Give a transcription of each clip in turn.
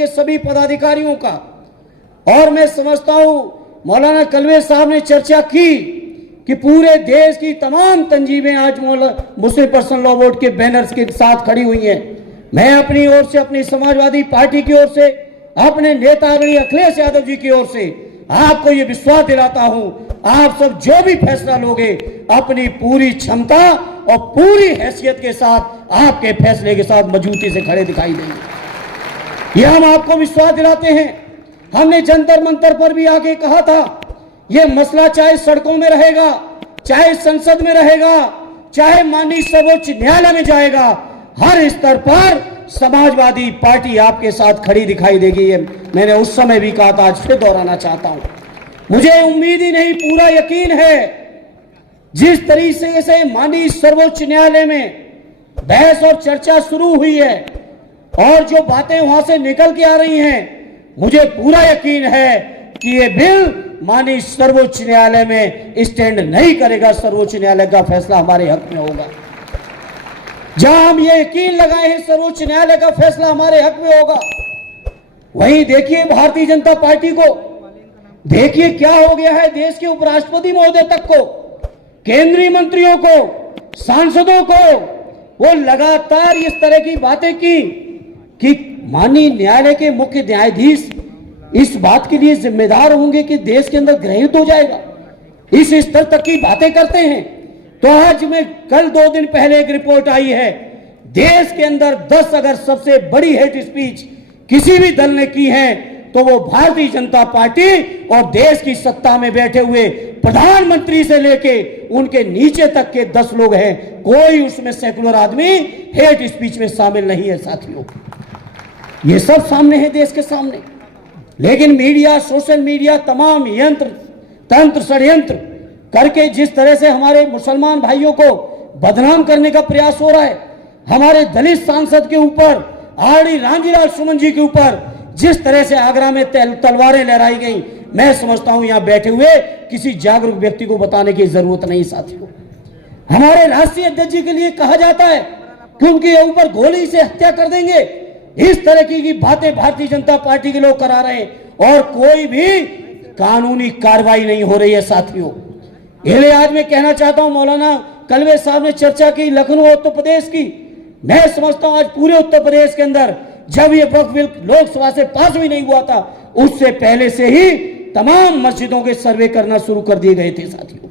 के सभी पदाधिकारियों का। और मैं समझता हूं मौलाना कलवे साहब ने चर्चा की कि पूरे देश की तमाम तंजीमें आज मुस्लिम पर्सनल लॉ बोर्ड के बैनर्स के साथ खड़ी हुई हैं। मैं अपनी ओर से, अपनी समाजवादी पार्टी की ओर से, अपने नेता आदरणीय अखिलेश यादव जी की ओर से आपको ये विश्वास दिलाता हूं, आप सब जो भी फैसला लोगे अपनी पूरी क्षमता और पूरी हैसियत के साथ आपके फैसले के साथ मजबूती से खड़े दिखाई देंगे। ये हम आपको विश्वास दिलाते हैं। हमने जंतर मंतर पर भी आगे कहा था, ये मसला चाहे सड़कों में रहेगा, चाहे संसद में रहेगा, चाहे माननीय सर्वोच्च न्यायालय में जाएगा, हर स्तर पर समाजवादी पार्टी आपके साथ खड़ी दिखाई देगी। है मैंने उस समय भी कहा था, आज फिर दोहराना चाहता हूं। मुझे उम्मीद ही नहीं, पूरा यकीन है जिस तरीके से माननीय सर्वोच्च न्यायालय में बहस और चर्चा शुरू हुई है और जो बातें वहां से निकल के आ रही हैं, मुझे पूरा यकीन है कि ये बिल माननीय सर्वोच्च न्यायालय में स्टैंड नहीं करेगा। सर्वोच्च न्यायालय का फैसला हमारे हक में होगा। जहां हम ये यकीन लगाए हैं सर्वोच्च न्यायालय का फैसला हमारे हक में होगा, वहीं देखिए भारतीय जनता पार्टी को, देखिए क्या हो गया है देश के उपराष्ट्रपति महोदय तक को, केंद्रीय मंत्रियों को, सांसदों को, वो लगातार इस तरह की बातें की कि माननीय न्यायालय के मुख्य न्यायाधीश इस बात के लिए जिम्मेदार होंगे कि देश के अंदर गृहयुद्ध हो जाएगा, इस स्तर तक की बातें करते हैं। तो आज में कल 2 दिन पहले एक रिपोर्ट आई है, देश के अंदर 10 अगर सबसे बड़ी हेट स्पीच किसी भी दल ने की है तो वो भारतीय जनता पार्टी और देश की सत्ता में बैठे हुए प्रधानमंत्री से लेके उनके नीचे तक के 10 लोग हैं। कोई उसमें सेकुलर आदमी हेट स्पीच में शामिल नहीं है साथियों। ये सब सामने है देश के सामने, लेकिन मीडिया, सोशल मीडिया तमाम यंत्र तंत्र षड्यंत्र करके जिस तरह से हमारे मुसलमान भाइयों को बदनाम करने का प्रयास हो रहा है, हमारे दलित सांसद के ऊपर, आरडी रामजीलाल सुमन जी के ऊपर जिस तरह से आगरा में तलवारें लहराई गई, मैं समझता हूं यहां बैठे हुए किसी जागरूक व्यक्ति को बताने की जरूरत नहीं साथियों। हमारे राष्ट्रीय अध्यक्ष जी के लिए कहा जाता है कि उनके ऊपर गोली से हत्या कर देंगे। इस तरह की बातें भारतीय जनता पार्टी के लोग करा रहे हैं और कोई भी कानूनी कार्रवाई नहीं हो रही है साथियों। इसलिए आज मैं कहना चाहता हूं, मौलाना कलवे साहब ने चर्चा की लखनऊ उत्तर प्रदेश की, मैं समझता हूं आज पूरे उत्तर प्रदेश के अंदर जब ये वक्फ बिल लोकसभा से पास भी नहीं हुआ था, उससे पहले से ही तमाम मस्जिदों के सर्वे करना शुरू कर दिए गए थे साथियों।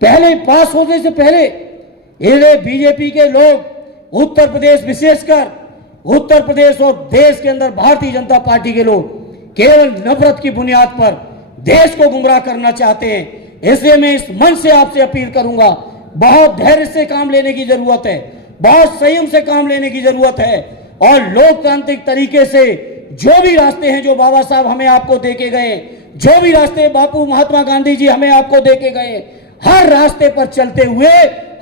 पहले पास होने से पहले ये बीजेपी के लोग, उत्तर प्रदेश विशेषकर उत्तर प्रदेश और देश के अंदर भारतीय जनता पार्टी के लोग केवल नफरत की बुनियाद पर देश को गुमराह करना चाहते हैं। इसलिए मैं इस मंच से आपसे अपील करूंगा, बहुत धैर्य से काम लेने की जरूरत है, बहुत संयम से काम लेने की जरूरत है और लोकतांत्रिक तरीके से जो भी रास्ते हैं जो बाबा साहब हमें आपको देके गए, जो भी रास्ते बापू महात्मा गांधी जी हमें आपको देके गए, हर रास्ते पर चलते हुए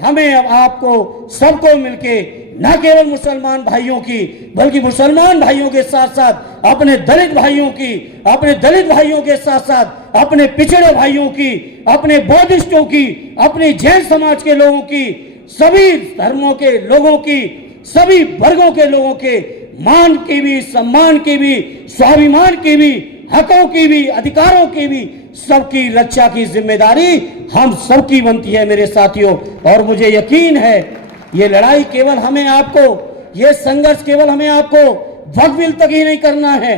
हमें अब आपको सबको मिलके न केवल मुसलमान भाइयों की बल्कि मुसलमान भाइयों के साथ साथ अपने दलित भाइयों की, अपने दलित भाइयों के साथ साथ अपने पिछड़े भाइयों की, अपने बौद्धिस्टों की, अपने जैन समाज के लोगों की, सभी धर्मों के लोगों की, सभी वर्गों के लोगों के मान की भी, सम्मान की भी, स्वाभिमान की भी, हकों की भी, अधिकारों की भी, सबकी रक्षा की जिम्मेदारी हम सबकी बनती है मेरे साथियों। और मुझे यकीन है ये लड़ाई केवल हमें आपको, ये संघर्ष केवल हमें आपको वक्फ बिल तक ही नहीं करना है।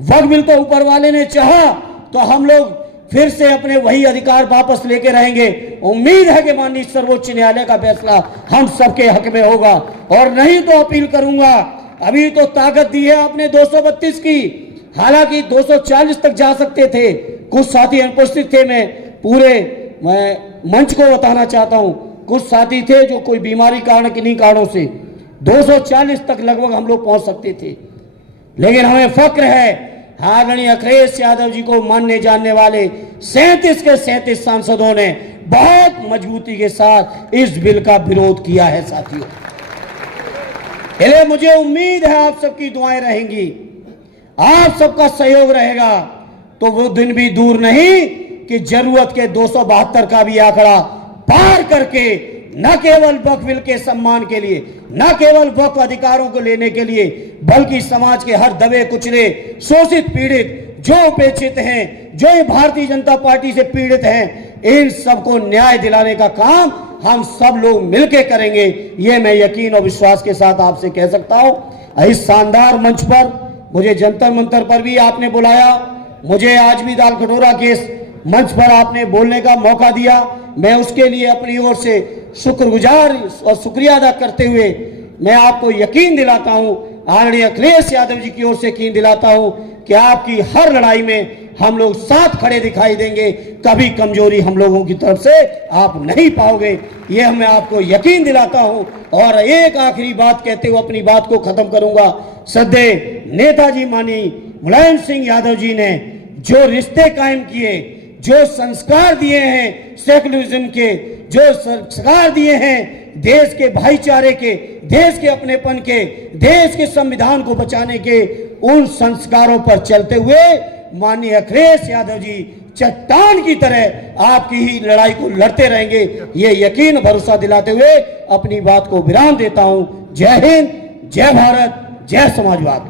वक्फ बिल तो ऊपर वाले ने चाहा तो हम लोग फिर से अपने वही अधिकार वापस लेके रहेंगे। उम्मीद है कि माननीय सर्वोच्च न्यायालय का फैसला हम सबके हक में होगा। और नहीं तो अपील करूंगा, अभी तो ताकत दी है आपने 232 की, हालांकि 240 तक जा सकते थे। कुछ साथी अनुपस्थित थे, मैं मंच को बताना चाहता हूं, कुछ साथी थे जो कोई बीमारी कारण किन्हीं कारणों से 240 तक लगभग हम लोग पहुंच सकते थे। लेकिन हमें फक्र है आदरणीय अखिलेश यादव जी को मानने जानने वाले 37 के 37 सांसदों ने बहुत मजबूती के साथ इस बिल का विरोध किया है साथियों। इसलिए मुझे उम्मीद है आप सबकी दुआएं रहेंगी, आप सबका सहयोग रहेगा, तो वो दिन भी दूर नहीं कि जरूरत के 272 का भी आंकड़ा पार करके न केवल वक्फ बिल के सम्मान के लिए, न केवल वक्फ अधिकारों को लेने के लिए, बल्कि समाज के हर दबे कुचले, शोषित पीड़ित, जो उपेक्षित हैं, जो ये भारतीय जनता पार्टी से पीड़ित हैं, इन सबको न्याय दिलाने का काम हम सब लोग मिलकर करेंगे। ये मैं यकीन और विश्वास के साथ आपसे कह सकता हूं। इस शानदार मंच पर मुझे जंतर मंतर पर भी आपने बुलाया, मुझे आज भी दाल कटोरा के मंच पर आपने बोलने का मौका दिया। मैं उसके लिए अपनी ओर से शुक्रगुजार और शुक्रिया अदा करते हुए मैं आपको यकीन दिलाता हूं, आदरणीय अखिलेश यादव जी की ओर से यकीन दिलाता हूं कि आपकी हर लड़ाई में हम लोग साथ खड़े दिखाई देंगे। कभी कमजोरी हम लोगों की तरफ से आप नहीं पाओगे, ये मैं आपको यकीन दिलाता हूं। और एक आखिरी बात कहते हुए अपनी बात को खत्म करूंगा। श्रद्धेय नेताजी माननीय मुलायम सिंह यादव जी ने जो रिश्ते कायम किए, जो संस्कार दिए हैं सेकुलरिज्म के, जो संस्कार दिए हैं देश के भाईचारे के, देश के अपनेपन के, देश के संविधान को बचाने के, उन संस्कारों पर चलते हुए माननीय अखिलेश यादव जी चट्टान की तरह आपकी ही लड़ाई को लड़ते रहेंगे। ये यकीन भरोसा दिलाते हुए अपनी बात को विराम देता हूं। जय हिंद, जय भारत, जय समाजवाद।